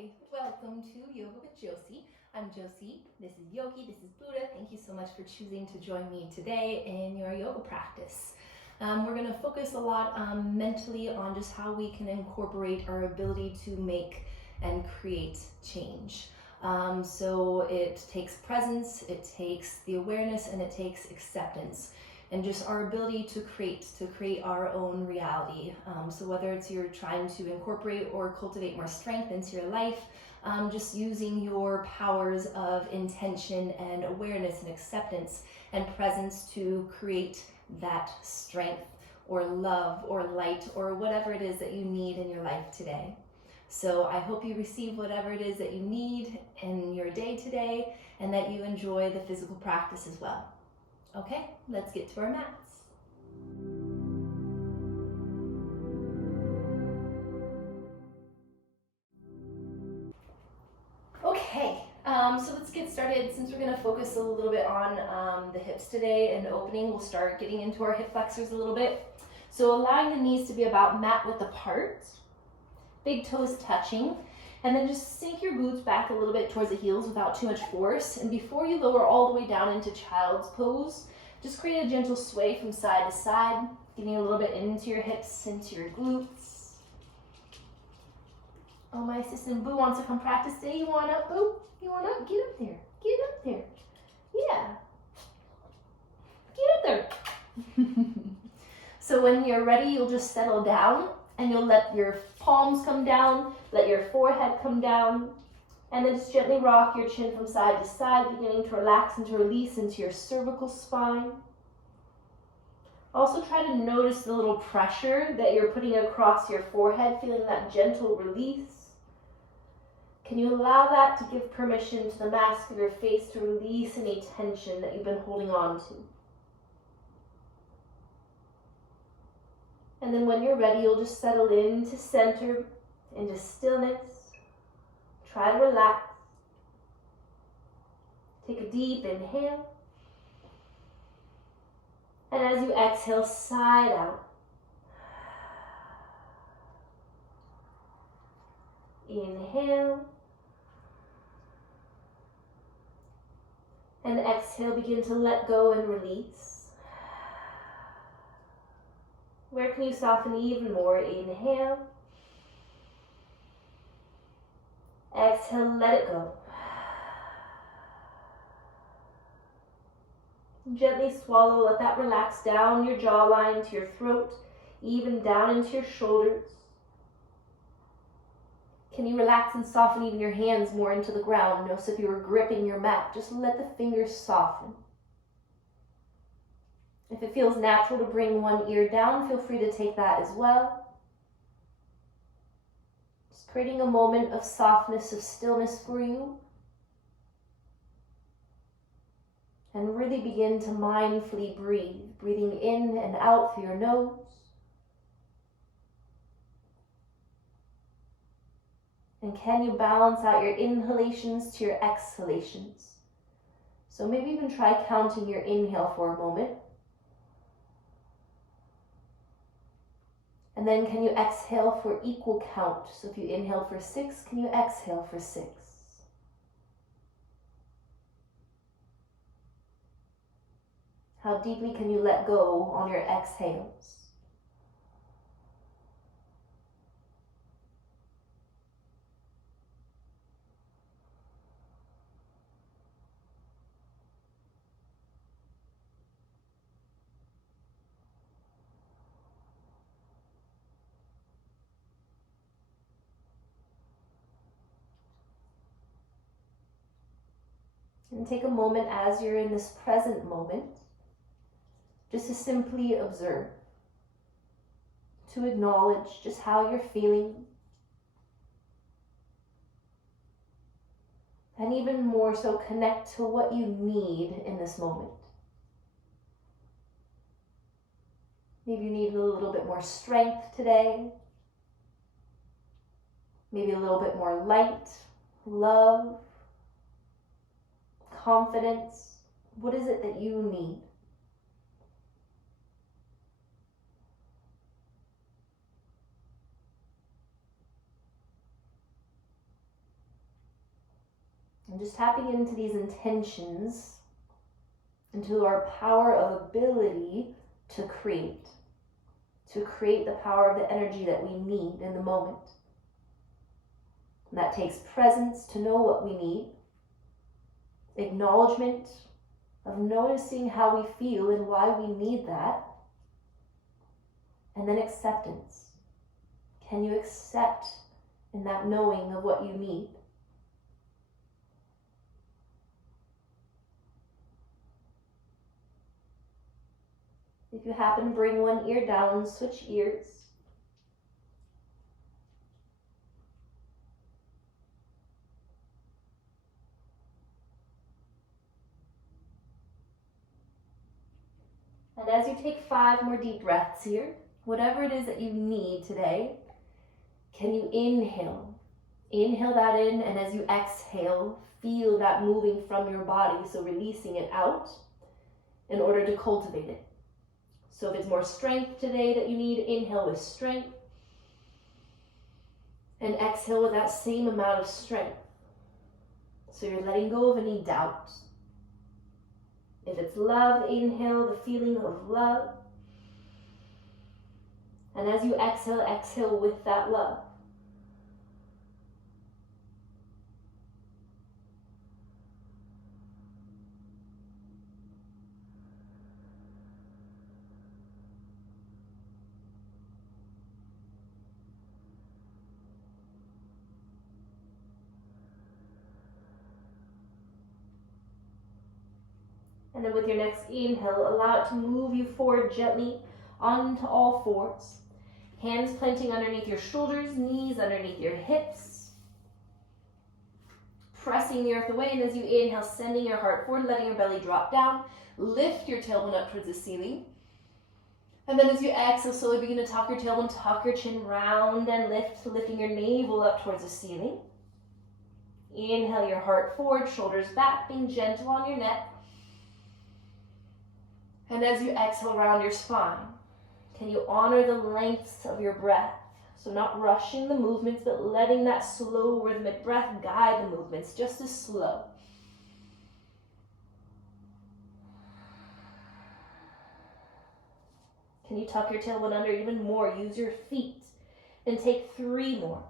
Hi, welcome to Yoga with Josie. I'm Josie, this is Yogi, this is Buddha. Thank you so much for choosing to join me today in your yoga practice. We're going to focus a lot mentally on just how we can incorporate our ability to make and create change. So it takes presence, it takes the awareness, and it takes acceptance. And just our ability to create our own reality. So whether it's you're trying to incorporate or cultivate more strength into your life, just using your powers of intention and awareness and acceptance and presence to create that strength or love or light or whatever it is that you need in your life today. So I hope you receive whatever it is that you need in your day today and that you enjoy the physical practice as well. Okay, let's get to our mats. Okay, so let's get started. Since we're going to focus a little bit on the hips today and opening, we'll start getting into our hip flexors a little bit. So allowing the knees to be about mat width apart, big toes touching, and then just sink your glutes back a little bit towards the heels without too much force. And before you lower all the way down into child's pose, just create a gentle sway from side to side, getting a little bit into your hips, into your glutes. Oh, my assistant Boo wants to come practice today. You want up, Boo? You want up? Get up there. Get up there. Yeah. Get up there. So when you're ready, you'll just settle down and you'll let your palms come down, let your forehead come down, and then just gently rock your chin from side to side, beginning to relax and to release into your cervical spine. Also try to notice the little pressure that you're putting across your forehead, feeling that gentle release. Can you allow that to give permission to the mask of your face to release any tension that you've been holding on to? And then when you're ready, you'll just settle into center, into stillness. Try to relax. Take a deep inhale. And as you exhale, side out. Inhale. And exhale, begin to let go and release. Where can you soften even more? Inhale. Exhale, let it go. Gently swallow, let that relax down your jawline to your throat, even down into your shoulders. Can you relax and soften even your hands more into the ground? Notice if you were gripping your mat, just let the fingers soften. If it feels natural to bring one ear down, feel free to take that as well. Just creating a moment of softness, of stillness for you. And really begin to mindfully breathe, breathing in and out through your nose. And can you balance out your inhalations to your exhalations? So maybe even try counting your inhale for a moment. And then can you exhale for equal count? So if you inhale for 6, can you exhale for 6? How deeply can you let go on your exhales? And take a moment as you're in this present moment, just to simply observe, to acknowledge just how you're feeling, and even more so connect to what you need in this moment. Maybe you need a little bit more strength today, maybe a little bit more light, love, confidence. What is it that you need? And just tapping into these intentions, into our power of ability to create the power of the energy that we need in the moment. And that takes presence to know what we need, acknowledgement of noticing how we feel and why we need that, and then acceptance. Can you accept in that knowing of what you need? If you happen to bring one ear down, switch ears. And as you take 5 more deep breaths here, whatever it is that you need today, can you inhale? Inhale that in, and as you exhale, feel that moving from your body, so releasing it out in order to cultivate it. So if it's more strength today that you need, inhale with strength, and exhale with that same amount of strength. So you're letting go of any doubt. If it's love, inhale the feeling of love. And as you exhale, exhale with that love. And then with your next inhale, allow it to move you forward gently onto all fours. Hands planting underneath your shoulders, knees underneath your hips. Pressing the earth away, and as you inhale, sending your heart forward, letting your belly drop down. Lift your tailbone up towards the ceiling. And then as you exhale, slowly begin to tuck your tailbone, tuck your chin round and lift, lifting your navel up towards the ceiling. Inhale your heart forward, shoulders back, being gentle on your neck. And as you exhale, round your spine. Can you honor the lengths of your breath? So not rushing the movements, but letting that slow rhythmic breath guide the movements just as slow. Can you tuck your tailbone under even more? Use your feet and take 3 more.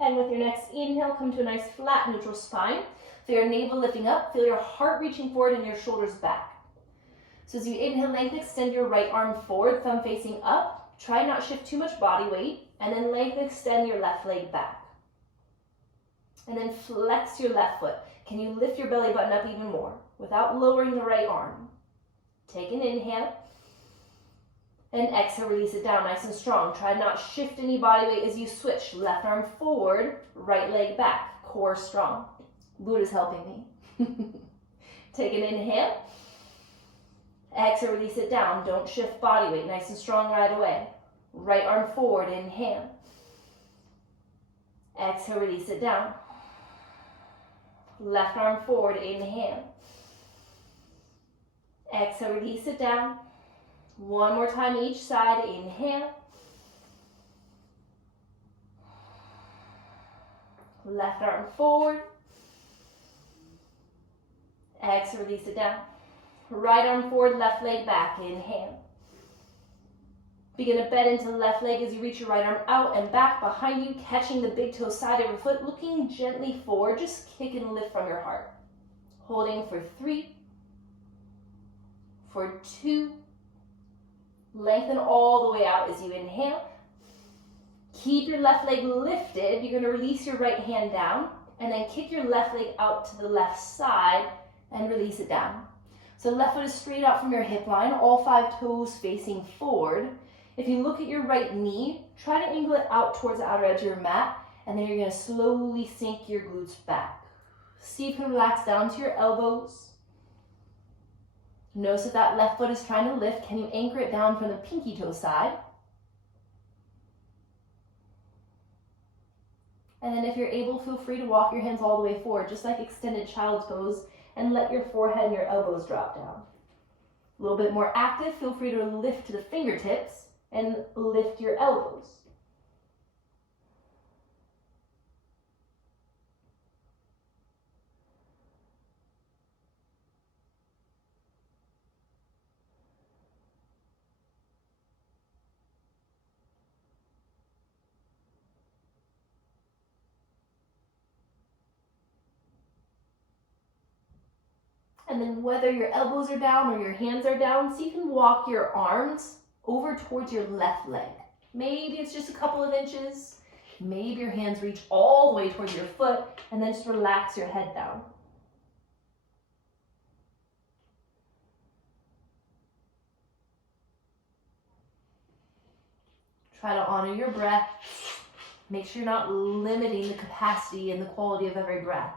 And with your next inhale, come to a nice flat neutral spine. Feel your navel lifting up. Feel your heart reaching forward and your shoulders back. So as you inhale, lengthen, extend your right arm forward, thumb facing up. Try not shift too much body weight. And then lengthen, extend your left leg back. And then flex your left foot. Can you lift your belly button up even more without lowering the right arm? Take an inhale. And exhale, release it down nice and strong. Try not shift any body weight as you switch. Left arm forward, right leg back. Core strong. Buddha's helping me. Take an inhale. Exhale, release it down. Don't shift body weight. Nice and strong right away. Right arm forward, inhale. Exhale, release it down. Left arm forward, inhale. Exhale, release it down. One more time each side, inhale. Left arm forward. Exhale, release it down. Right arm forward, left leg back, inhale. Begin to bend into the left leg as you reach your right arm out and back behind you, catching the big toe side of your foot, looking gently forward. Just kick and lift from your heart. Holding for 3, for 2, lengthen all the way out as you inhale. Keep your left leg lifted. You're going to release your right hand down and then kick your left leg out to the left side and release it down. So left foot is straight out from your hip line, all 5 toes facing forward. If you look at your right knee, try to angle it out towards the outer edge of your mat, and then you're going to slowly sink your glutes back. See if you can relax down to your elbows. Notice if that left foot is trying to lift, can you anchor it down from the pinky toe side? And then if you're able, feel free to walk your hands all the way forward, just like extended child's pose, and let your forehead and your elbows drop down. A little bit more active, feel free to lift to the fingertips and lift your elbows. And then whether your elbows are down or your hands are down, so you can walk your arms over towards your left leg. Maybe it's just a couple of inches. Maybe your hands reach all the way towards your foot, and then just relax your head down. Try to honor your breath. Make sure you're not limiting the capacity and the quality of every breath.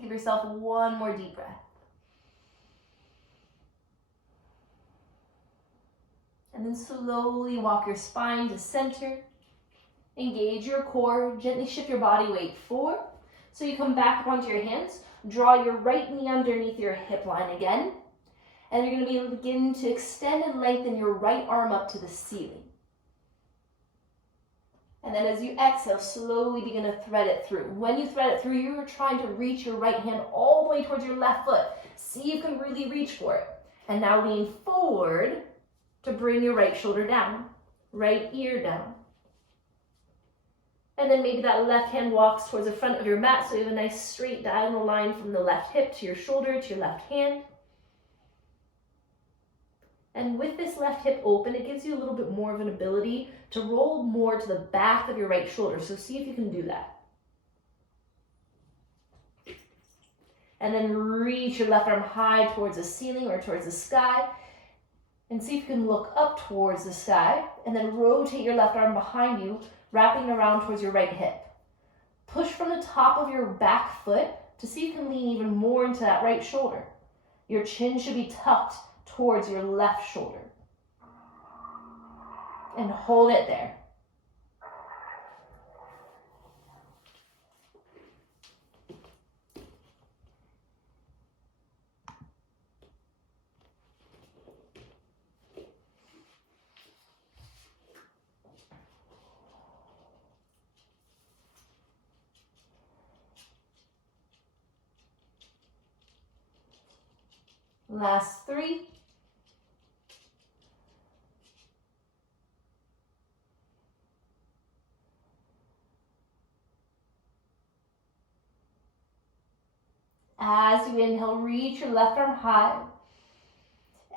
Give yourself one more deep breath. And then slowly walk your spine to center. Engage your core. Gently shift your body weight forward. So you come back up onto your hands. Draw your right knee underneath your hip line again. And you're going to begin to extend and lengthen your right arm up to the ceiling. And then as you exhale, slowly begin to thread it through. When you thread it through, you're trying to reach your right hand all the way towards your left foot. See if you can really reach for it. And now lean forward to bring your right shoulder down, right ear down. And then maybe that left hand walks towards the front of your mat, so you have a nice straight diagonal line from the left hip to your shoulder to your left hand. And with this left hip open, it gives you a little bit more of an ability to roll more to the back of your right shoulder. So see if you can do that. And then reach your left arm high towards the ceiling or towards the sky. And see if you can look up towards the sky. And then rotate your left arm behind you, wrapping around towards your right hip. Push from the top of your back foot to see if you can lean even more into that right shoulder. Your chin should be tucked towards your left shoulder. And hold it there. Last 3. As you inhale, reach your left arm high.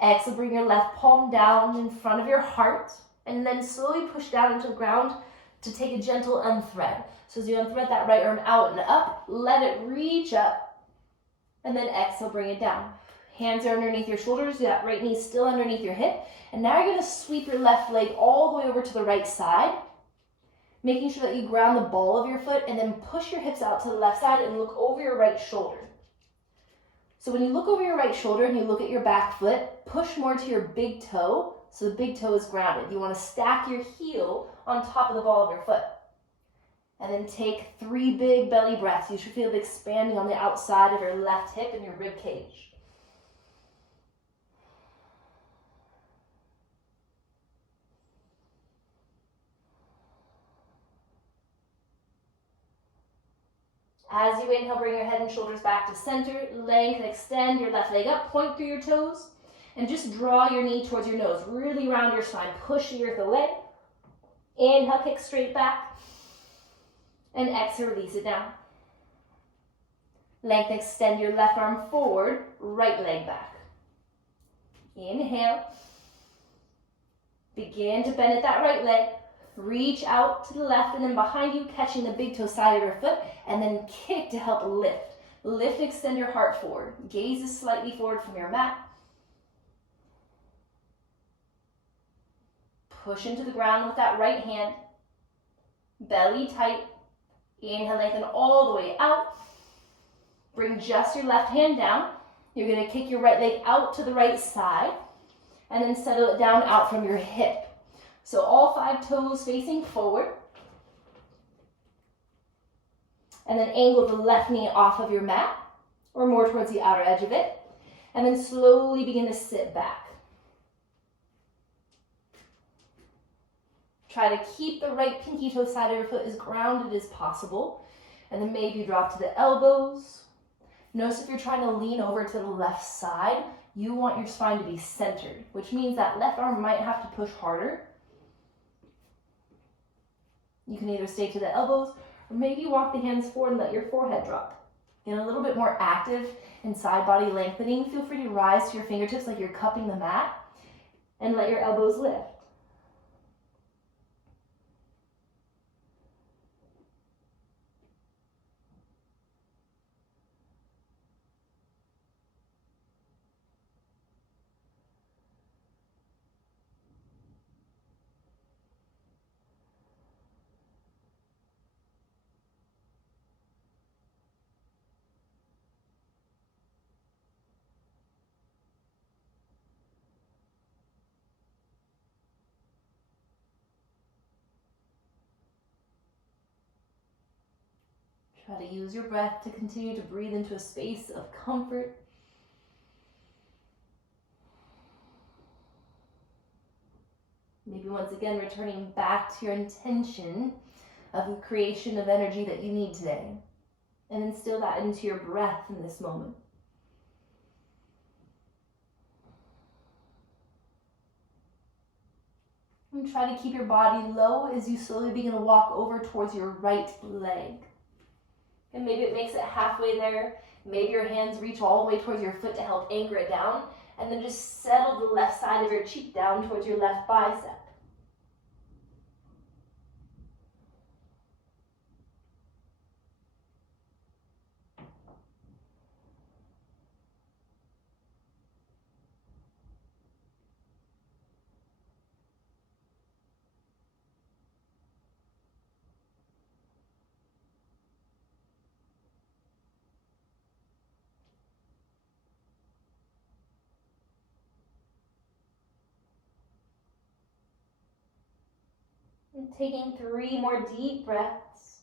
Exhale, bring your left palm down in front of your heart, and then slowly push down into the ground to take a gentle unthread. So as you unthread that right arm out and up, let it reach up, and then exhale, bring it down. Hands are underneath your shoulders, that right knee still underneath your hip, and now you're going to sweep your left leg all the way over to the right side, making sure that you ground the ball of your foot, and then push your hips out to the left side and look over your right shoulder. So when you look over your right shoulder and you look at your back foot, push more to your big toe, so the big toe is grounded. You want to stack your heel on top of the ball of your foot. And then take 3 big belly breaths. You should feel it expanding on the outside of your left hip and your rib cage. As you inhale, bring your head and shoulders back to center. Lengthen, extend your left leg up, point through your toes, and just draw your knee towards your nose. Really round your spine, push the earth away. Inhale, kick straight back. And exhale, release it down. Lengthen, extend your left arm forward, right leg back. Inhale. Begin to bend at that right leg. Reach out to the left and then behind you, catching the big toe side of your foot, and then kick to help lift. Lift, extend your heart forward. Gaze is slightly forward from your mat. Push into the ground with that right hand. Belly tight. Inhale, lengthen all the way out. Bring just your left hand down. You're going to kick your right leg out to the right side and then settle it down out from your hip. So all 5 toes facing forward. And then angle the left knee off of your mat or more towards the outer edge of it. And then slowly begin to sit back. Try to keep the right pinky toe side of your foot as grounded as possible. And then maybe drop to the elbows. Notice if you're trying to lean over to the left side, you want your spine to be centered, which means that left arm might have to push harder. You can either stay to the elbows or maybe walk the hands forward and let your forehead drop. Get a little bit more active in side body lengthening. Feel free to rise to your fingertips like you're cupping the mat and let your elbows lift. Try to use your breath to continue to breathe into a space of comfort. Maybe once again returning back to your intention of the creation of energy that you need today. And instill that into your breath in this moment. And try to keep your body low as you slowly begin to walk over towards your right leg. And maybe it makes it halfway there. Maybe your hands reach all the way towards your foot to help anchor it down. And then just settle the left side of your cheek down towards your left bicep. And taking 3 more deep breaths.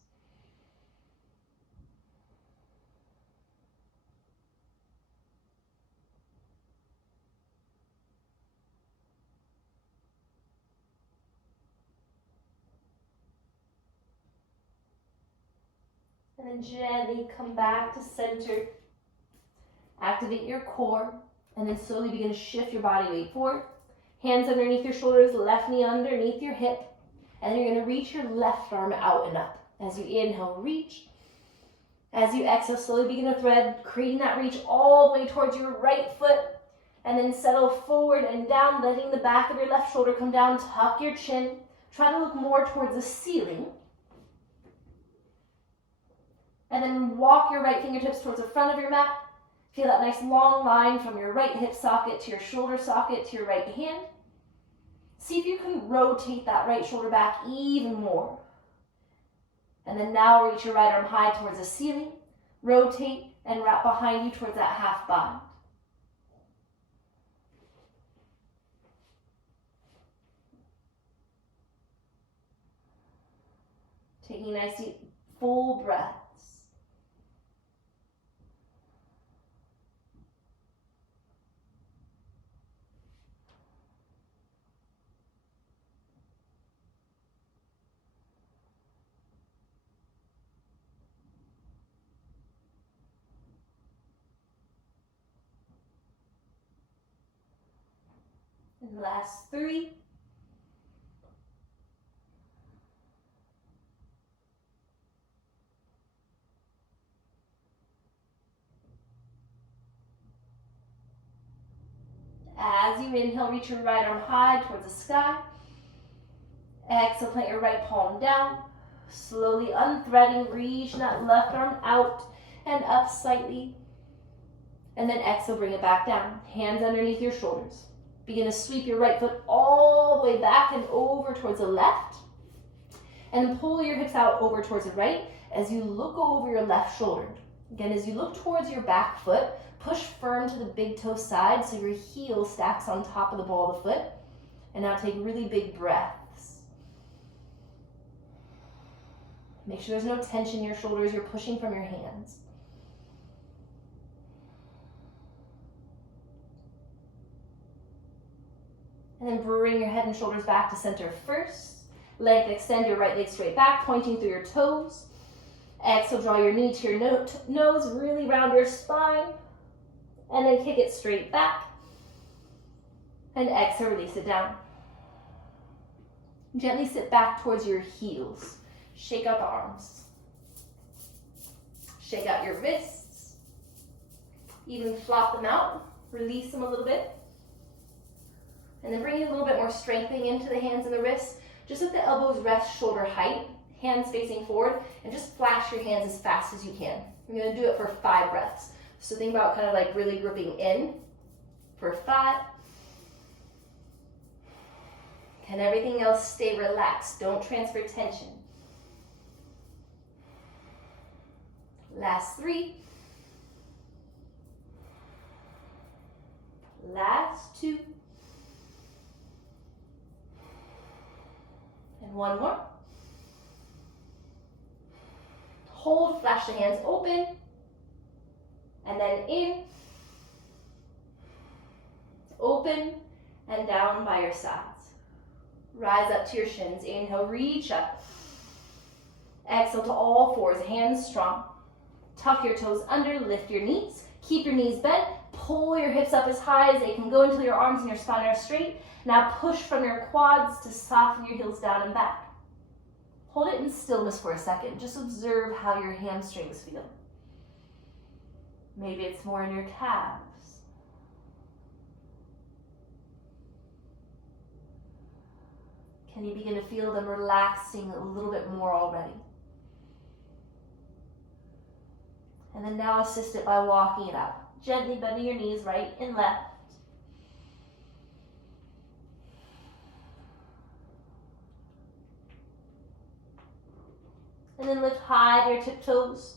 And then gently come back to center. Activate your core. And then slowly begin to shift your body weight forward. Hands underneath your shoulders, left knee underneath your hip. And then you're going to reach your left arm out and up. As you inhale, reach. As you exhale, slowly begin to thread, creating that reach all the way towards your right foot. And then settle forward and down, letting the back of your left shoulder come down. Tuck your chin. Try to look more towards the ceiling. And then walk your right fingertips towards the front of your mat. Feel that nice long line from your right hip socket to your shoulder socket to your right hand. See if you can rotate that right shoulder back even more. And then now reach your right arm high towards the ceiling. Rotate and wrap behind you towards that half bind. Taking nice deep full breaths. And the last 3. As you inhale, reach your right arm high towards the sky. Exhale, plant your right palm down. Slowly unthreading, reach that left arm out and up slightly. And then exhale, bring it back down. Hands underneath your shoulders. Begin to sweep your right foot all the way back and over towards the left. And then pull your hips out over towards the right as you look over your left shoulder. Again, as you look towards your back foot, push firm to the big toe side so your heel stacks on top of the ball of the foot. And now take really big breaths. Make sure there's no tension in your shoulders. You're pushing from your hands. And then bring your head and shoulders back to center first. Extend your right leg straight back, pointing through your toes. Exhale, draw your knee to your nose, really round your spine. And then kick it straight back. And exhale, release it down. Gently sit back towards your heels. Shake out the arms. Shake out your wrists. Even flop them out. Release them a little bit. And then bring a little bit more strengthening into the hands and the wrists. Just let the elbows rest shoulder height, hands facing forward, and just flash your hands as fast as you can. You're going to do it for 5 breaths. So think about kind of like really gripping in for 5. And everything else stay relaxed. Don't transfer tension. Last 3. Last 2. And 1 more. Hold, flash the hands open. And then in. Open and down by your sides. Rise up to your shins. Inhale, reach up. Exhale to all 4s, hands strong. Tuck your toes under, lift your knees. Keep your knees bent. Pull your hips up as high as they can go until your arms and your spine are straight. Now push from your quads to soften your heels down and back. Hold it in stillness for a second. Just observe how your hamstrings feel. Maybe it's more in your calves. Can you begin to feel them relaxing a little bit more already? And then now assist it by walking it out. Gently bending your knees right and left. And then lift high to your tiptoes.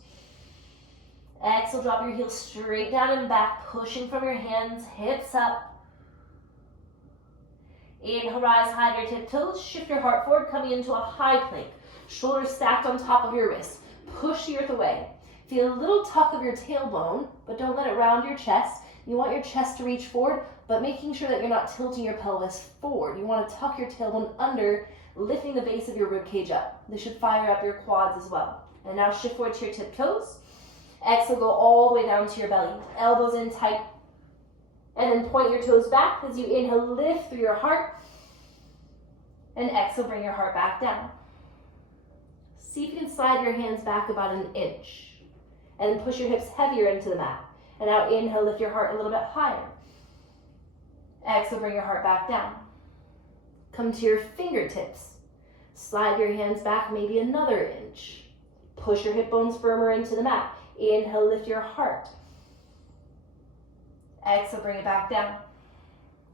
Exhale, drop your heels straight down and back, pushing from your hands, hips up. Inhale, rise high to your tiptoes. Shift your heart forward, coming into a high plank. Shoulders stacked on top of your wrists. Push the earth away. Feel a little tuck of your tailbone, but don't let it round your chest. You want your chest to reach forward, but making sure that you're not tilting your pelvis forward. You want to tuck your tailbone under, lifting the base of your ribcage up. This should fire up your quads as well. And now shift forward to your tiptoes. Exhale, go all the way down to your belly. Elbows in tight. And then point your toes back as you inhale, lift through your heart. And exhale, bring your heart back down. See if you can slide your hands back about an inch. And then push your hips heavier into the mat. And now inhale, lift your heart a little bit higher. Exhale, bring your heart back down. Come to your fingertips. Slide your hands back maybe another inch. Push your hip bones firmer into the mat. Inhale, lift your heart. Exhale, bring it back down.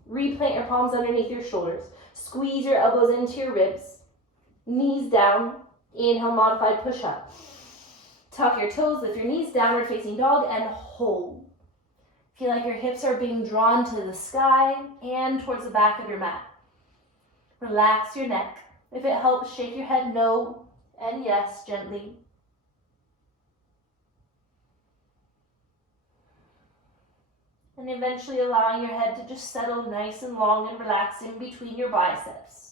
Replant your palms underneath your shoulders. Squeeze your elbows into your ribs. Knees down. Inhale, modified push-up. Tuck your toes, lift your knees, downward facing dog, and hold. Feel like your hips are being drawn to the sky and towards the back of your mat. Relax your neck. If it helps, shake your head no and yes gently. And eventually allowing your head to just settle nice and long and relaxed in between your biceps.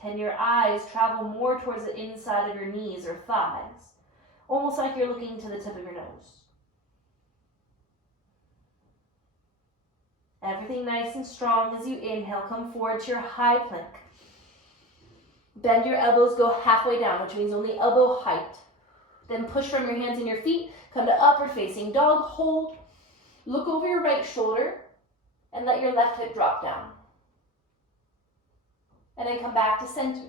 Can your eyes travel more towards the inside of your knees or thighs? Almost like you're looking to the tip of your nose. Everything nice and strong as you inhale. Come forward to your high plank. Bend your elbows, go halfway down, which means only elbow height. Then push from your hands and your feet. Come to upward facing dog. Hold. Look over your right shoulder. And let your left hip drop down. And then come back to center.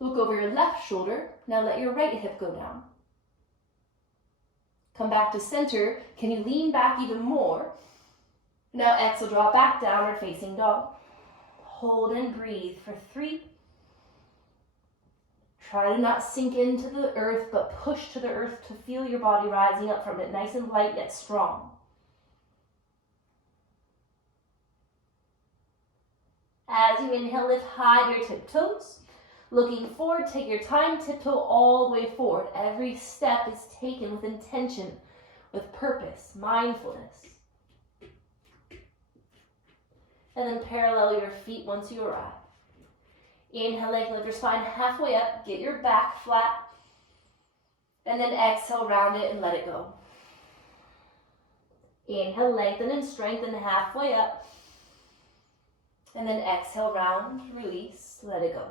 Look over your left shoulder. Now let your right hip go down. Come back to center. Can you lean back even more? Now exhale, drop back, downward facing dog. Hold and breathe for 3. Try to not sink into the earth, but push to the earth to feel your body rising up from it, nice and light yet strong. As you inhale, lift high to your tiptoes. Looking forward, take your time, tiptoe all the way forward. Every step is taken with intention, with purpose, mindfulness. And then parallel your feet once you arrive. Inhale, lift your spine halfway up, get your back flat. And then exhale, round it and let it go. Inhale, lengthen and strengthen halfway up. And then exhale, round, release, let it go.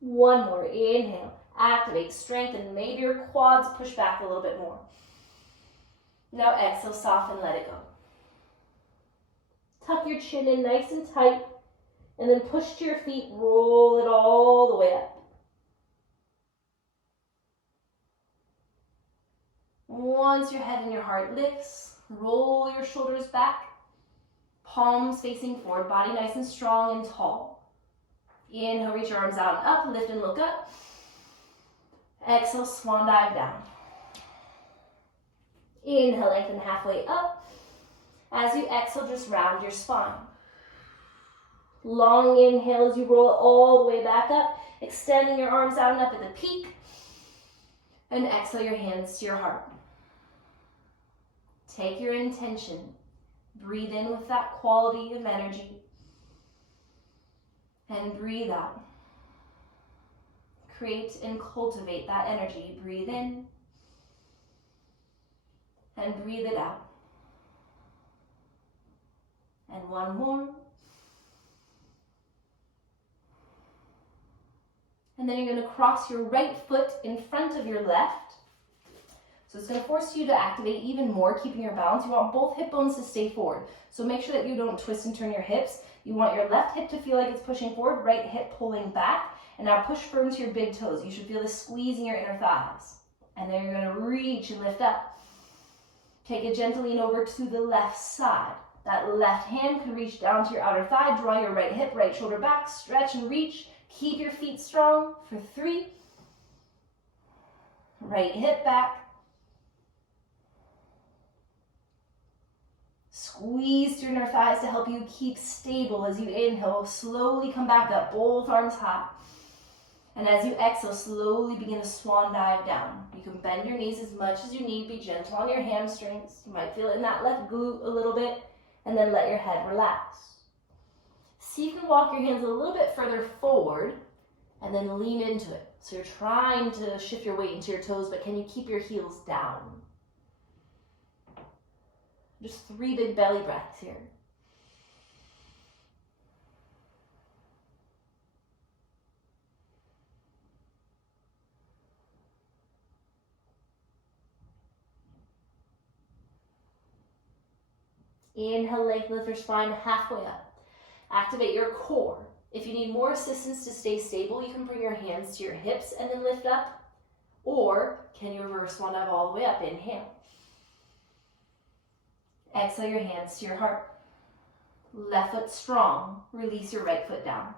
One more, inhale, activate, strengthen, maybe your quads push back a little bit more. Now exhale, soften, let it go. Tuck your chin in nice and tight, and then push to your feet, roll it all the way up. Once your head and your heart lifts, roll your shoulders back, palms facing forward, body nice and strong and tall. Inhale, reach your arms out and up, lift and look up. Exhale, swan dive down. Inhale, lengthen halfway up. As you exhale, just round your spine. Long inhale as you roll it all the way back up, extending your arms out and up at the peak. And exhale your hands to your heart. Take your intention. Breathe in with that quality of energy. And breathe out. Create and cultivate that energy. Breathe in. And breathe it out. And one more. And then you're going to cross your right foot in front of your left. So it's going to force you to activate even more, keeping your balance. You want both hip bones to stay forward. So make sure that you don't twist and turn your hips. You want your left hip to feel like it's pushing forward, right hip pulling back. And now push firm to your big toes. You should feel this squeezing your inner thighs. And then you're going to reach and lift up. Take a gentle lean over to the left side. That left hand can reach down to your outer thigh. Draw your right hip, right shoulder back. Stretch and reach. Keep your feet strong for 3. Right hip back. Squeeze through your inner thighs to help you keep stable as you inhale. Slowly come back up, both arms high. And as you exhale, slowly begin to swan dive down. You can bend your knees as much as you need. Be gentle on your hamstrings. You might feel it in that left glute a little bit. And then let your head relax. See if you can walk your hands a little bit further forward and then lean into it. So you're trying to shift your weight into your toes, but can you keep your heels down? Just 3 big belly breaths here. Inhale, lift your spine halfway up. Activate your core. If you need more assistance to stay stable, you can bring your hands to your hips and then lift up. Or can you reverse swan dive all the way up? Inhale. Exhale your hands to your heart. Left foot strong. Release your right foot down.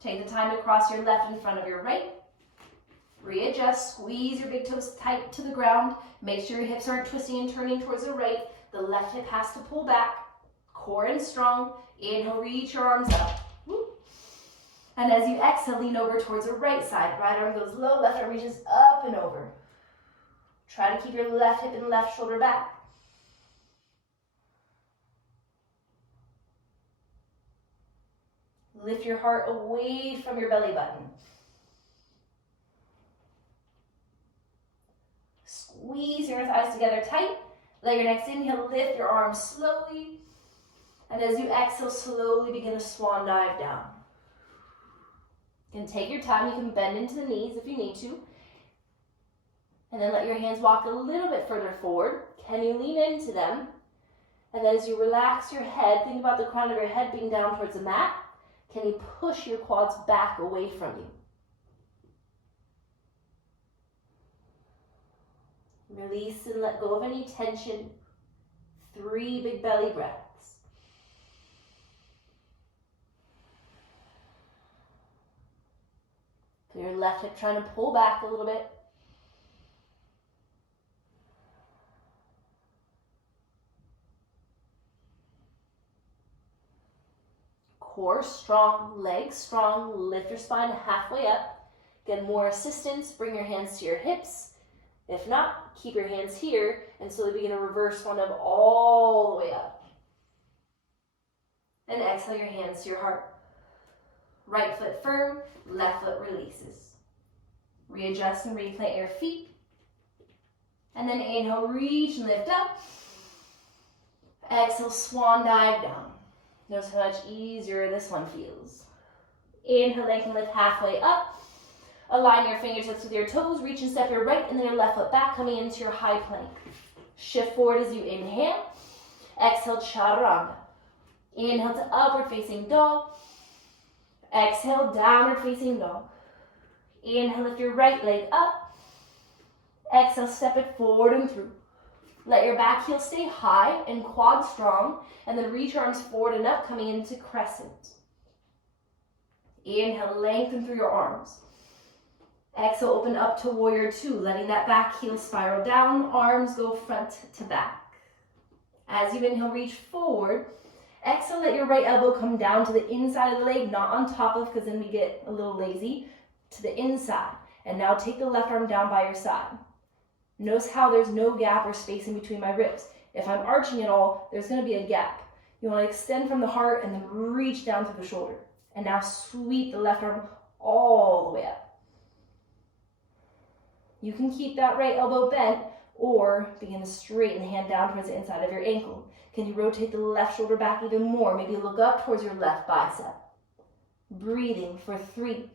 Take the time to cross your left in front of your right. Readjust. Squeeze your big toes tight to the ground. Make sure your hips aren't twisting and turning towards the right. The left hip has to pull back. Core and strong. Inhale, reach your arms up. And as you exhale, lean over towards the right side. Right arm goes low, left arm reaches up and over. Try to keep your left hip and left shoulder back. Lift your heart away from your belly button. Squeeze your thighs together tight. Let your next inhale lift your arms slowly. And as you exhale, slowly begin a swan dive down. You can take your time. You can bend into the knees if you need to. And then let your hands walk a little bit further forward. Can you lean into them? And then as you relax your head, think about the crown of your head being down towards the mat. Can you push your quads back away from you? Release and let go of any tension. 3 big belly breaths. Feel your left hip trying to pull back a little bit. Core strong, legs strong, lift your spine halfway up. Get more assistance, bring your hands to your hips. If not, keep your hands here and slowly begin a reverse one of all the way up. And exhale your hands to your heart. Right foot firm, left foot releases. Readjust and replant your feet. And then inhale, reach and lift up. Exhale, swan dive down. Notice how much easier this one feels. Inhale, lengthen, lift halfway up. Align your fingertips with your toes. Reach and step your right and then your left foot back, coming into your high plank. Shift forward as you inhale. Exhale, chaturanga. Inhale to upward facing dog. Exhale, downward facing dog. Inhale, lift your right leg up. Exhale, step it forward and through. Let your back heel stay high and quad strong, and then reach your arms forward and up, coming into crescent. Inhale, lengthen through your arms. Exhale, open up to warrior 2, letting that back heel spiral down, arms go front to back. As you inhale, reach forward. Exhale, let your right elbow come down to the inside of the leg, not on top of, because then we get a little lazy, to the inside. And now take the left arm down by your side. Notice how there's no gap or space in between my ribs. If I'm arching at all, there's going to be a gap. You want to extend from the heart and then reach down through the shoulder. And now sweep the left arm all the way up. You can keep that right elbow bent or begin to straighten the hand down towards the inside of your ankle. Can you rotate the left shoulder back even more? Maybe look up towards your left bicep. Breathing for 3.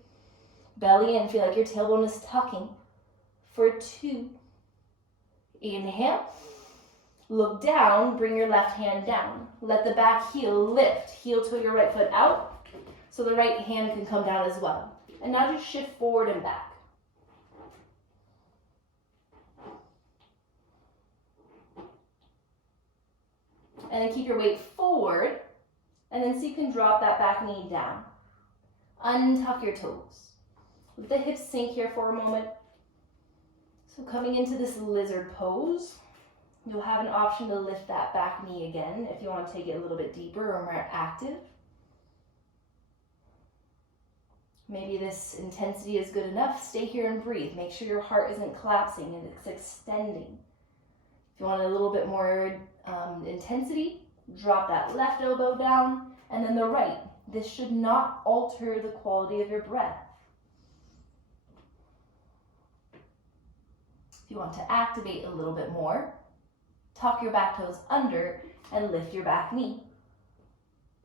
Belly in, feel like your tailbone is tucking. For 2. Inhale. Look down, bring your left hand down. Let the back heel lift. Heel toe your right foot out so the right hand can come down as well. And now just shift forward and back. And then keep your weight forward. And then so you can drop that back knee down. Untuck your toes. Let the hips sink here for a moment. So coming into this lizard pose, you'll have an option to lift that back knee again if you want to take it a little bit deeper or more active. Maybe this intensity is good enough. Stay here and breathe. Make sure your heart isn't collapsing and it's extending. If you want a little bit more intensity, drop that left elbow down and then the right. This should not alter the quality of your breath. If you want to activate a little bit more, tuck your back toes under and lift your back knee.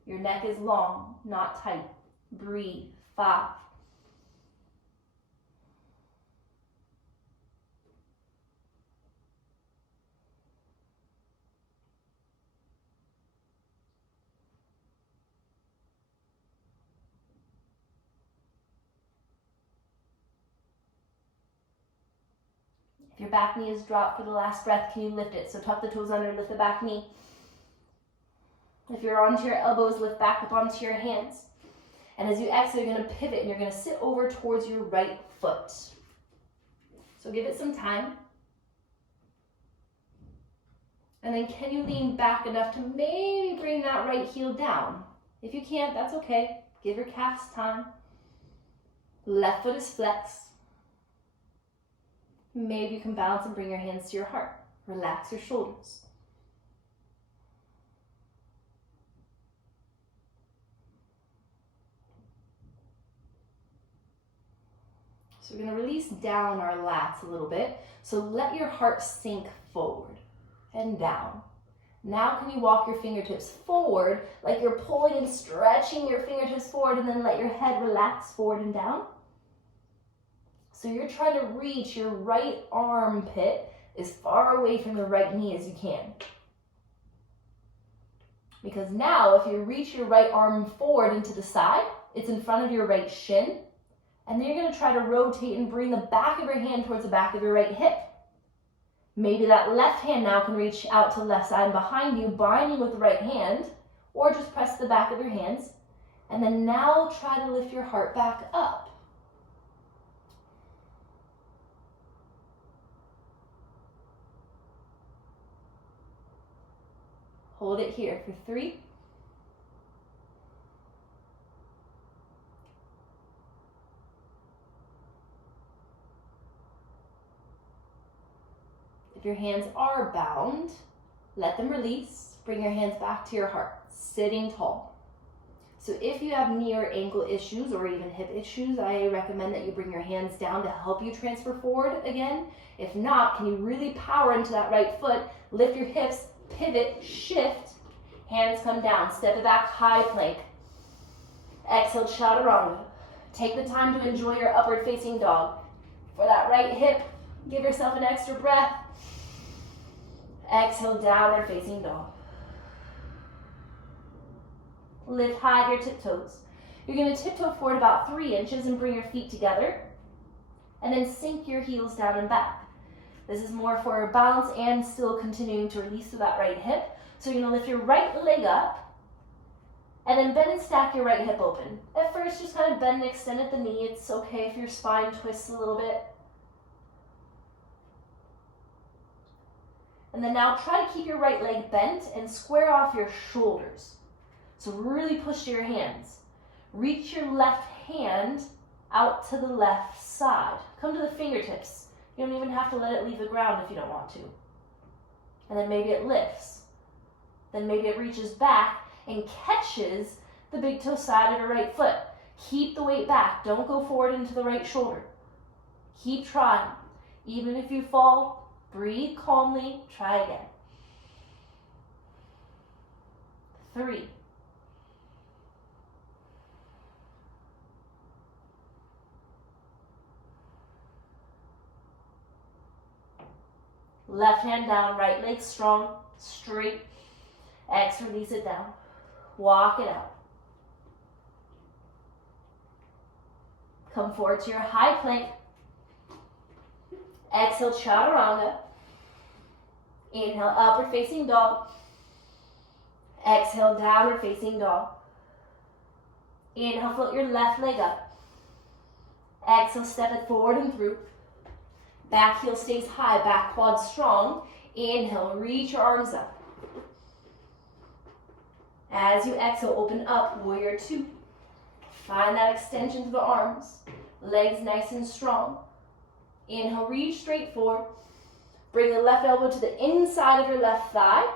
Your neck is long, not tight. Breathe. 5. If your back knee is dropped for the last breath, can you lift it? So tuck the toes under, lift the back knee. If you're onto your elbows, lift back up onto your hands. And as you exhale, you're going to pivot and you're going to sit over towards your right foot. So give it some time. And then can you lean back enough to maybe bring that right heel down? If you can't, that's okay. Give your calves time. Left foot is flexed. Maybe you can balance and bring your hands to your heart. Relax your shoulders. So we're going to release down our lats a little bit. So let your heart sink forward and down. Now can you walk your fingertips forward like you're pulling and stretching your fingertips forward and then let your head relax forward and down? So you're trying to reach your right armpit as far away from your right knee as you can. Because now if you reach your right arm forward into the side, it's in front of your right shin, and then you're going to try to rotate and bring the back of your hand towards the back of your right hip. Maybe that left hand now can reach out to the left side and behind you, binding with the right hand, or just press the back of your hands. And then now try to lift your heart back up. Hold it here for 3. If your hands are bound, let them release. Bring your hands back to your heart, sitting tall. So if you have knee or ankle issues or even hip issues, I recommend that you bring your hands down to help you transfer forward again. If not, can you really power into that right foot, lift your hips, pivot, shift, hands come down, step it back, high plank. Exhale, chaturanga. Take the time to enjoy your upward facing dog. For that right hip, give yourself an extra breath. Exhale, downward facing dog. Lift high to your tiptoes. You're going to tiptoe forward about 3 inches and bring your feet together. And then sink your heels down and back. This is more for balance and still continuing to release through that right hip. So you're going to lift your right leg up and then bend and stack your right hip open. At first, just kind of bend and extend at the knee. It's okay if your spine twists a little bit. And then now try to keep your right leg bent and square off your shoulders. So really push your hands. Reach your left hand out to the left side. Come to the fingertips. You don't even have to let it leave the ground if you don't want to. And then maybe it lifts. Then maybe it reaches back and catches the big toe side of your right foot. Keep the weight back. Don't go forward into the right shoulder. Keep trying. Even if you fall, breathe calmly. Try again. 3. Left hand down, right leg strong, straight. X, release it down. Walk it out. Come forward to your high plank. Exhale, chaturanga. Inhale, upward facing dog. Exhale, downward facing dog. Inhale, float your left leg up. Exhale, step it forward and through. Back heel stays high, back quad strong. Inhale, reach your arms up. As you exhale, open up, warrior 2. Find that extension to the arms. Legs nice and strong. Inhale, reach straight forward. Bring the left elbow to the inside of your left thigh.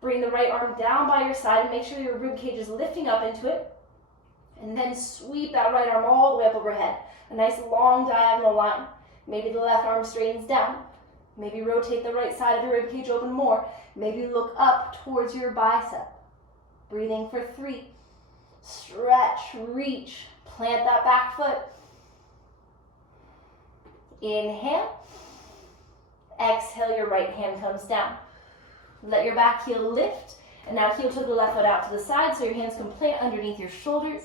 Bring the right arm down by your side and make sure your rib cage is lifting up into it. And then sweep that right arm all the way up overhead. A nice long diagonal line. Maybe the left arm straightens down. Maybe rotate the right side of your rib cage open more. Maybe look up towards your bicep. Breathing for 3. Stretch, reach, plant that back foot. Inhale. Exhale, your right hand comes down. Let your back heel lift. And now heel toe the left foot out to the side so your hands can plant underneath your shoulders.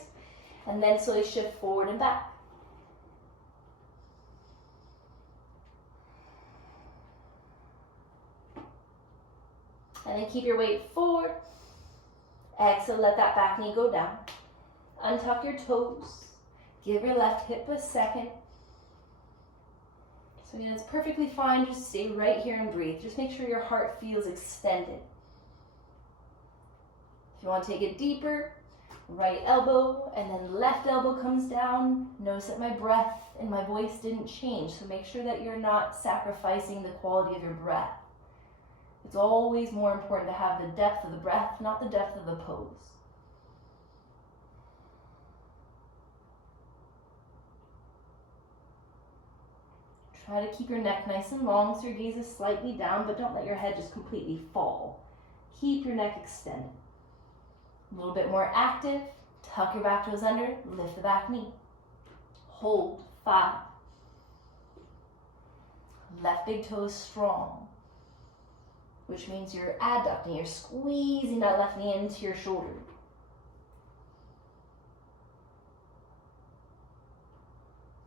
And then slowly shift forward and back. And then keep your weight forward. Exhale, let that back knee go down. Untuck your toes. Give your left hip a second. So again, it's perfectly fine. Just stay right here and breathe. Just make sure your heart feels extended. If you want to take it deeper, right elbow and then left elbow comes down. Notice that my breath and my voice didn't change. So make sure that you're not sacrificing the quality of your breath. It's always more important to have the depth of the breath, not the depth of the pose. Try to keep your neck nice and long so your gaze is slightly down, but don't let your head just completely fall. Keep your neck extended. A little bit more active. Tuck your back toes under, lift the back knee. Hold, 5. Left big toe is strong. which means you're adducting, you're squeezing that left knee into your shoulder.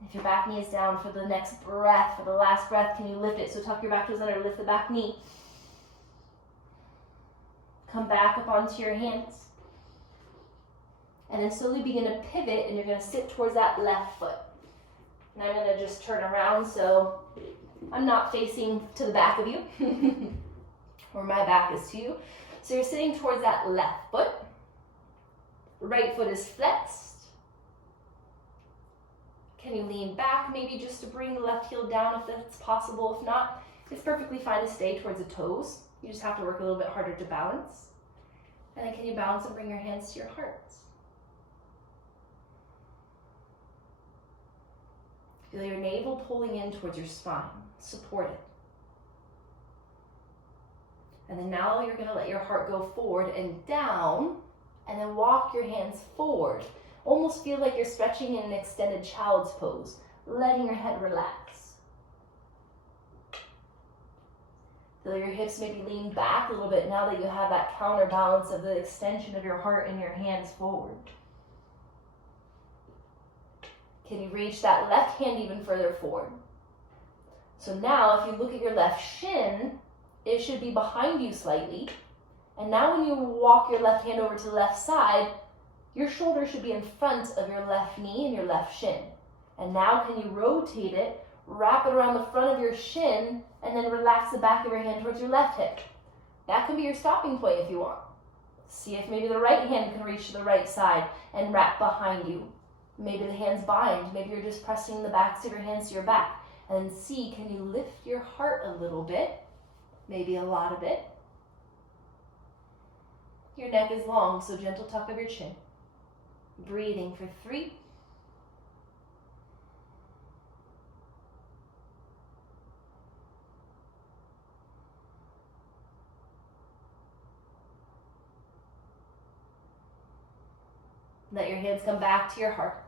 If your back knee is down for the next breath, for the last breath, can you lift it? So tuck your back toes under, lift the back knee. Come back up onto your hands. And then slowly begin to pivot, and you're going to sit towards that left foot. And I'm going to just turn around so I'm not facing to the back of you, or my back is to you. So you're sitting towards that left foot. Right foot is flexed. Can you lean back maybe just to bring the left heel down if that's possible? If not, it's perfectly fine to stay towards the toes. You just have to work a little bit harder to balance. And then can you balance and bring your hands to your heart? Feel your navel pulling in towards your spine. Support it. And then now you're going to let your heart go forward and down, and then walk your hands forward. Almost feel like you're stretching in an extended child's pose, letting your head relax. Feel your hips maybe lean back a little bit now that you have that counterbalance of the extension of your heart and your hands forward. Can you reach that left hand even further forward? So now if you look at your left shin, it should be behind you slightly. And now when you walk your left hand over to the left side, your shoulder should be in front of your left knee and your left shin. And now can you rotate it, wrap it around the front of your shin, and then relax the back of your hand towards your left hip. That can be your stopping point if you want. See if maybe the right hand can reach to the right side and wrap behind you. Maybe the hands bind. Maybe you're just pressing the backs of your hands to your back. And then see, can you lift your heart a little bit? Maybe a lot of it. Your neck is long, so gentle tuck of your chin. Breathing for 3. Let your hands come back to your heart.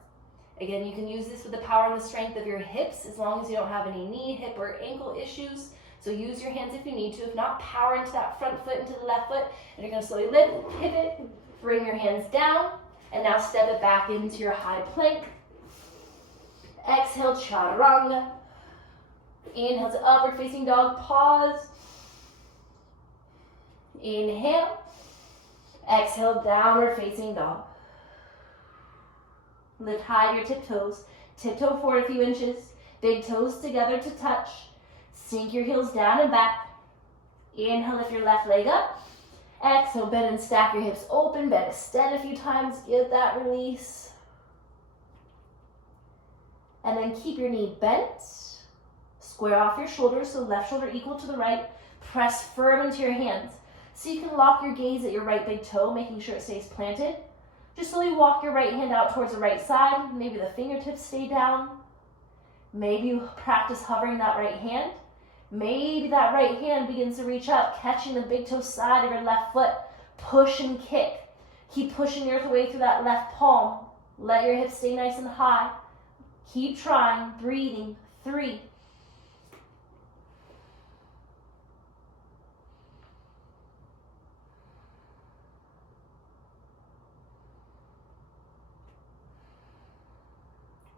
Again, you can use this with the power and the strength of your hips as long as you don't have any knee, hip, or ankle issues. So use your hands if you need to. If not, power into that front foot, into the left foot. And you're going to slowly lift, pivot, bring your hands down. And now step it back into your high plank. Exhale, chaturanga. Inhale to upward facing dog, pause. Inhale. Exhale, downward facing dog. Lift high your tiptoes. Tiptoe forward a few inches. Big toes together to touch. Sink your heels down and back. Inhale, lift your left leg up. Exhale, bend and stack your hips open. Bend, extend a few times. Get that release. And then keep your knee bent. Square off your shoulders, so left shoulder equal to the right. Press firm into your hands. So you can lock your gaze at your right big toe, making sure it stays planted. Just slowly walk your right hand out towards the right side. Maybe the fingertips stay down. Maybe you practice hovering that right hand. Maybe that right hand begins to reach up, catching the big toe side of your left foot. Push and kick. Keep pushing the earth away through that left palm. Let your hips stay nice and high. Keep trying, breathing. 3.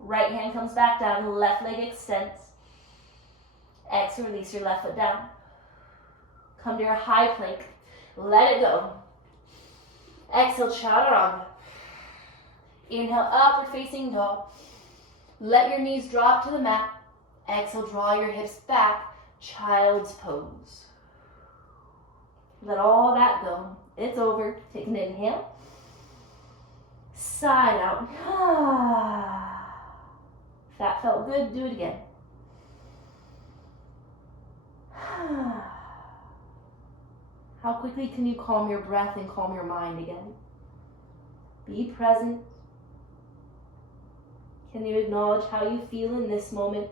Right hand comes back down, left leg extends. Exhale, release your left foot down. Come to your high plank. Let it go. Exhale, chaturanga. Inhale, upward facing dog. Let your knees drop to the mat. Exhale, draw your hips back. Child's pose. Let all that go. It's over. Take an inhale. Side out. If that felt good, do it again. How quickly can you calm your breath and calm your mind again? Be present. Can you acknowledge how you feel in this moment?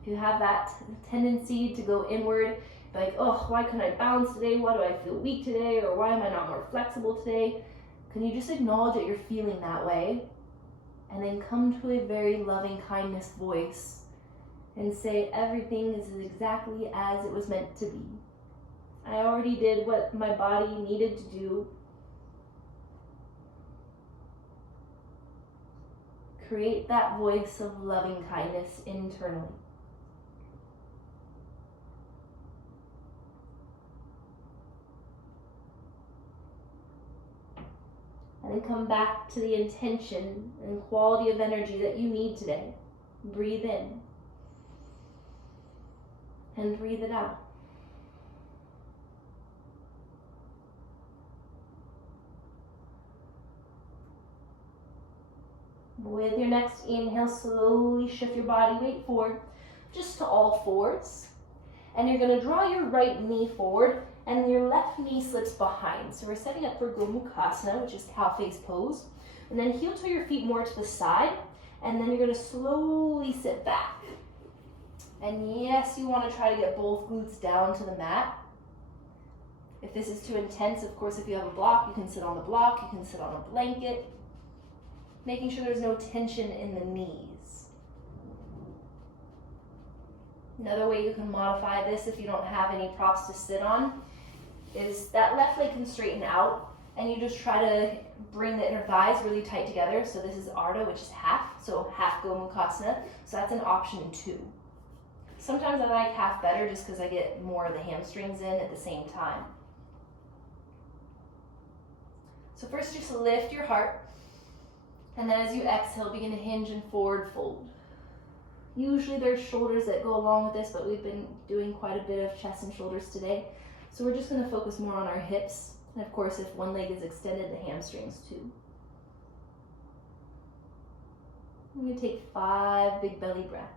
If you have that tendency to go inward, like, oh, why couldn't I balance today? Why do I feel weak today? Or why am I not more flexible today? Can you just acknowledge that you're feeling that way? And then come to a very loving kindness voice and say everything is exactly as it was meant to be. I already did what my body needed to do. Create that voice of loving kindness internally. And then come back to the intention and quality of energy that you need today. Breathe in. And breathe it out. With your next inhale, slowly shift your body weight forward, just to all fours. And you're going to draw your right knee forward, and your left knee slips behind. So we're setting up for Gomukhasana, which is cow face pose. And then heel toe your feet more to the side, and then you're going to slowly sit back. And yes, you want to try to get both glutes down to the mat. If this is too intense, of course, if you have a block, you can sit on the block, you can sit on a blanket. Making sure there's no tension in the knees. Another way you can modify this if you don't have any props to sit on is that left leg can straighten out, and you just try to bring the inner thighs really tight together. So this is Ardha, which is half, so half Gomukhasana. So that's an option 2. Sometimes I like half better just because I get more of the hamstrings in at the same time. So first just lift your heart. And then as you exhale, begin to hinge and forward fold. Usually there's shoulders that go along with this, but we've been doing quite a bit of chest and shoulders today. So we're just going to focus more on our hips. And of course, if one leg is extended, the hamstrings too. I'm going to take 5 big belly breaths.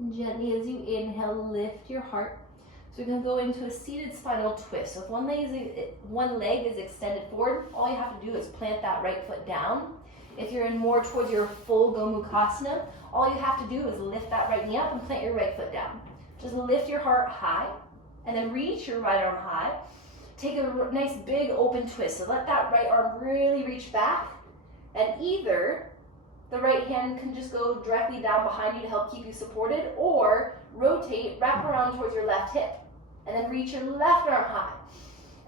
And gently as you inhale, lift your heart. So we're going to go into a seated spinal twist. So if one leg is extended forward, all you have to do is plant that right foot down. If you're in more towards your full Gomukhasana, all you have to do is lift that right knee up and plant your right foot down. Just lift your heart high, and then reach your right arm high. Take a nice big open twist. So let that right arm really reach back, and either the right hand can just go directly down behind you to help keep you supported, or rotate, wrap around towards your left hip, and then reach your left arm high.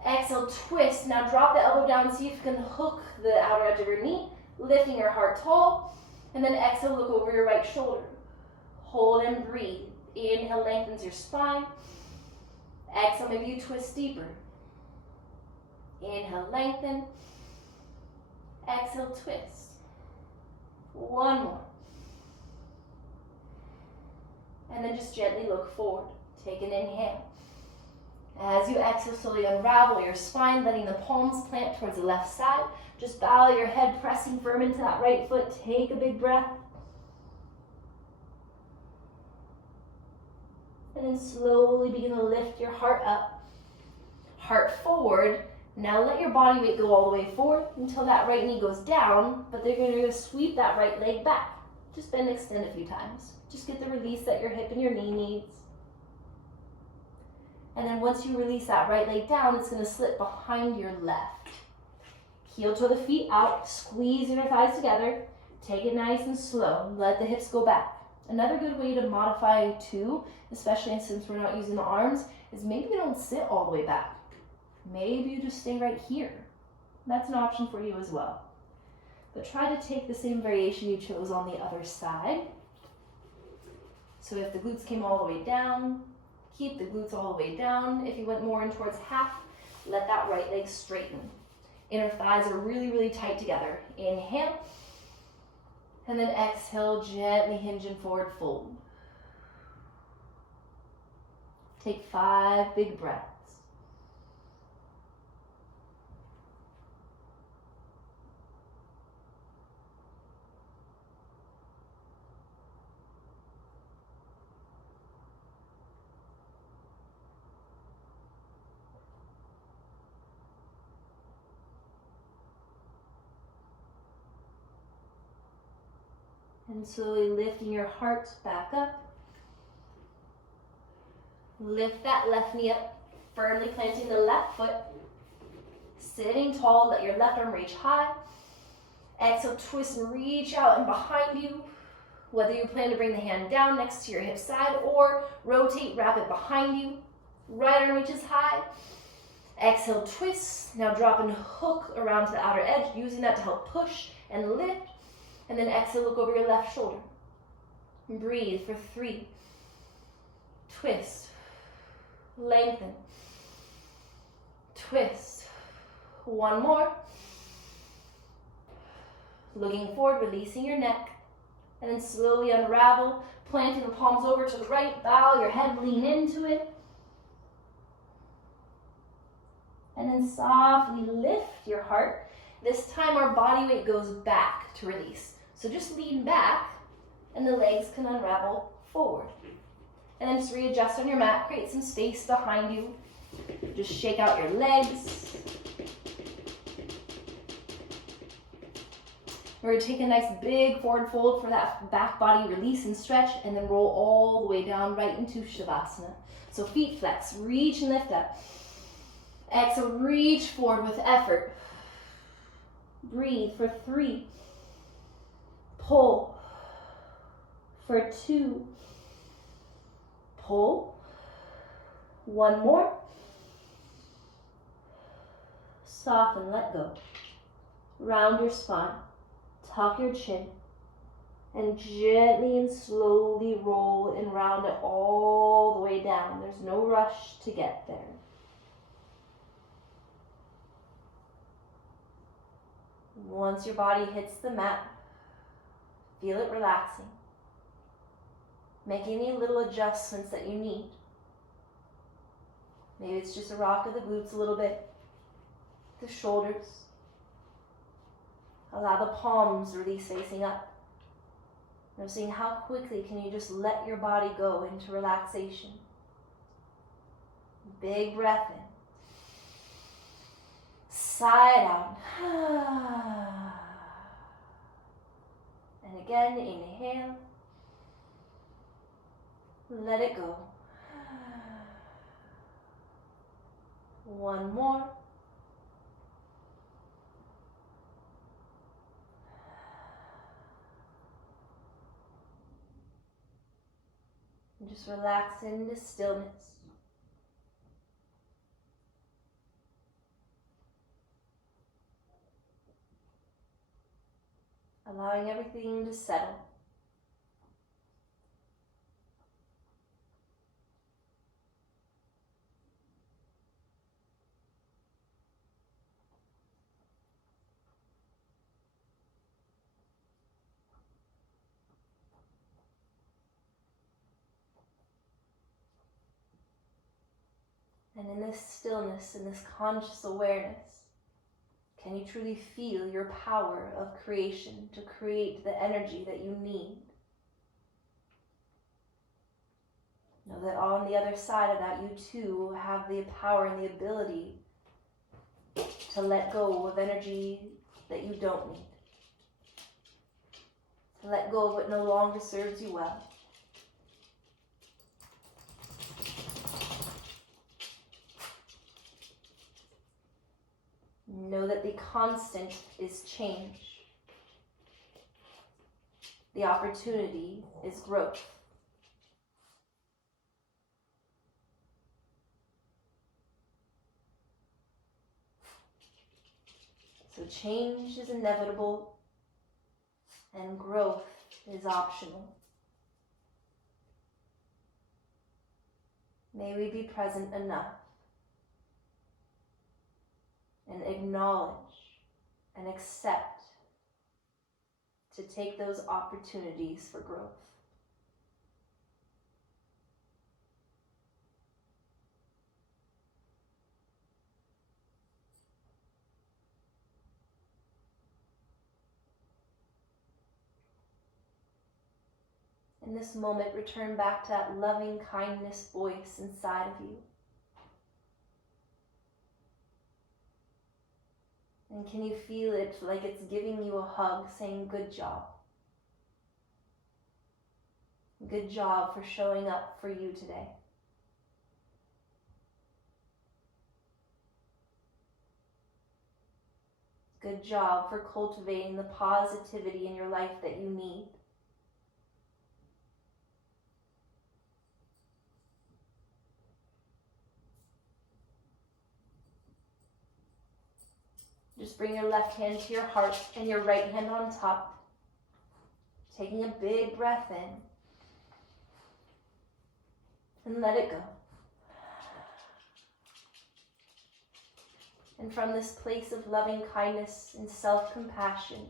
Exhale, twist. Now drop the elbow down, see if you can hook the outer edge of your knee, lifting your heart tall, and then exhale, look over your right shoulder. Hold and breathe. Inhale, lengthens your spine. Exhale, maybe you twist deeper. Inhale, lengthen. Exhale, twist. One more. And then just gently look forward. Take an inhale. As you exhale, slowly unravel your spine, letting the palms plant towards the left side. Just bow your head, pressing firm into that right foot. Take a big breath. And then slowly begin to lift your heart up. Heart forward. Now let your body weight go all the way forward until that right knee goes down, but they're going to sweep that right leg back. Just bend and extend a few times. Just get the release that your hip and your knee needs. And then once you release that right leg down, it's going to slip behind your left. Heel toe the feet out, squeeze your thighs together. Take it nice and slow. Let the hips go back. Another good way to modify too, especially since we're not using the arms, is maybe you don't sit all the way back. Maybe you just stay right here. That's an option for you as well. But try to take the same variation you chose on the other side. So if the glutes came all the way down, keep the glutes all the way down. If you went more in towards half, let that right leg straighten. Inner thighs are really, really tight together. Inhale. And then exhale, gently hinge and forward fold. Take 5 big breaths. And slowly lifting your heart back up. Lift that left knee up, firmly planting the left foot. Sitting tall, let your left arm reach high. Exhale, twist and reach out and behind you. Whether you plan to bring the hand down next to your hip side or rotate, wrap it behind you. Right arm reaches high. Exhale, twist. Now drop and hook around to the outer edge, using that to help push and lift. And then exhale, look over your left shoulder. Breathe for 3. Twist. Lengthen. Twist. 1 more. Looking forward, releasing your neck. And then slowly unravel, planting the palms over to the right. Bow your head, lean into it. And then softly lift your heart. This time our body weight goes back to release. So just lean back and the legs can unravel forward. And then just readjust on your mat, create some space behind you. Just shake out your legs. We're going to take a nice big forward fold for that back body release and stretch, and then roll all the way down right into Shavasana. So feet flex, reach and lift up. Exhale, reach forward with effort. Breathe for 3. Pull for 2. Pull. 1 more. Soften, let go. Round your spine. Tuck your chin. And gently and slowly roll and round it all the way down. There's no rush to get there. Once your body hits the mat, feel it relaxing. Make any little adjustments that you need. Maybe it's just a rock of the glutes a little bit, the shoulders. Allow the palms release facing up. Noticing how quickly can you just let your body go into relaxation. Big breath in. Side out. And again, inhale. Let it go. 1 more. And just relax into stillness. Allowing everything to settle. And in this stillness, in this conscious awareness, can you truly feel your power of creation to create the energy that you need? Know that on the other side of that, you too have the power and the ability to let go of energy that you don't need. To let go of what no longer serves you well. Know that the constant is change. The opportunity is growth. So change is inevitable and growth is optional. May we be present enough and acknowledge and accept to take those opportunities for growth. In this moment, return back to that loving kindness voice inside of you. And can you feel it like it's giving you a hug, saying, good job? Good job for showing up for you today. Good job for cultivating the positivity in your life that you need. Just bring your left hand to your heart and your right hand on top. Taking a big breath in. And let it go. And from this place of loving kindness and self-compassion,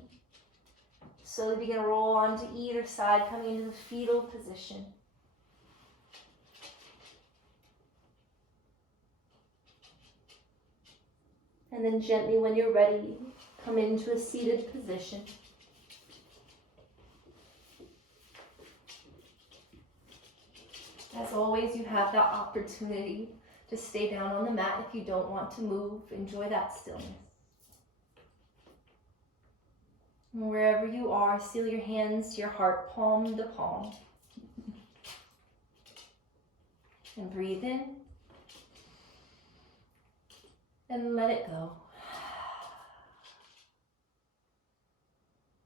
slowly begin to roll onto either side, coming into the fetal position. And then gently, when you're ready, come into a seated position. As always, you have that opportunity to stay down on the mat if you don't want to move. Enjoy that stillness. And wherever you are, seal your hands to your heart, palm to palm. And breathe in. And let it go.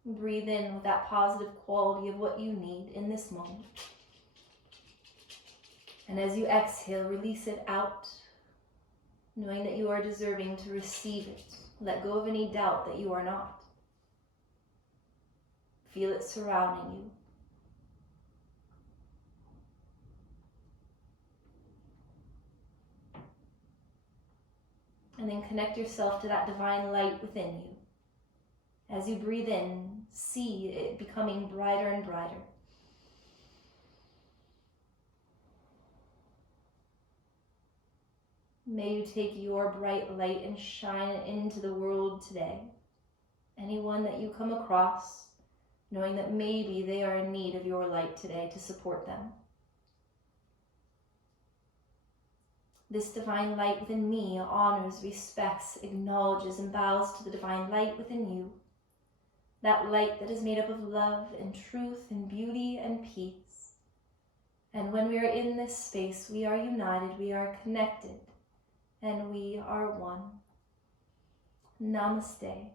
Breathe in with that positive quality of what you need in this moment. And as you exhale, release it out, knowing that you are deserving to receive it. Let go of any doubt that you are not. Feel it surrounding you. And then connect yourself to that divine light within you. As you breathe in, see it becoming brighter and brighter. May you take your bright light and shine it into the world today. Anyone that you come across, knowing that maybe they are in need of your light today to support them. This divine light within me honors, respects, acknowledges, and bows to the divine light within you. That light that is made up of love and truth and beauty and peace. And when we are in this space, we are united, we are connected, and we are one. Namaste.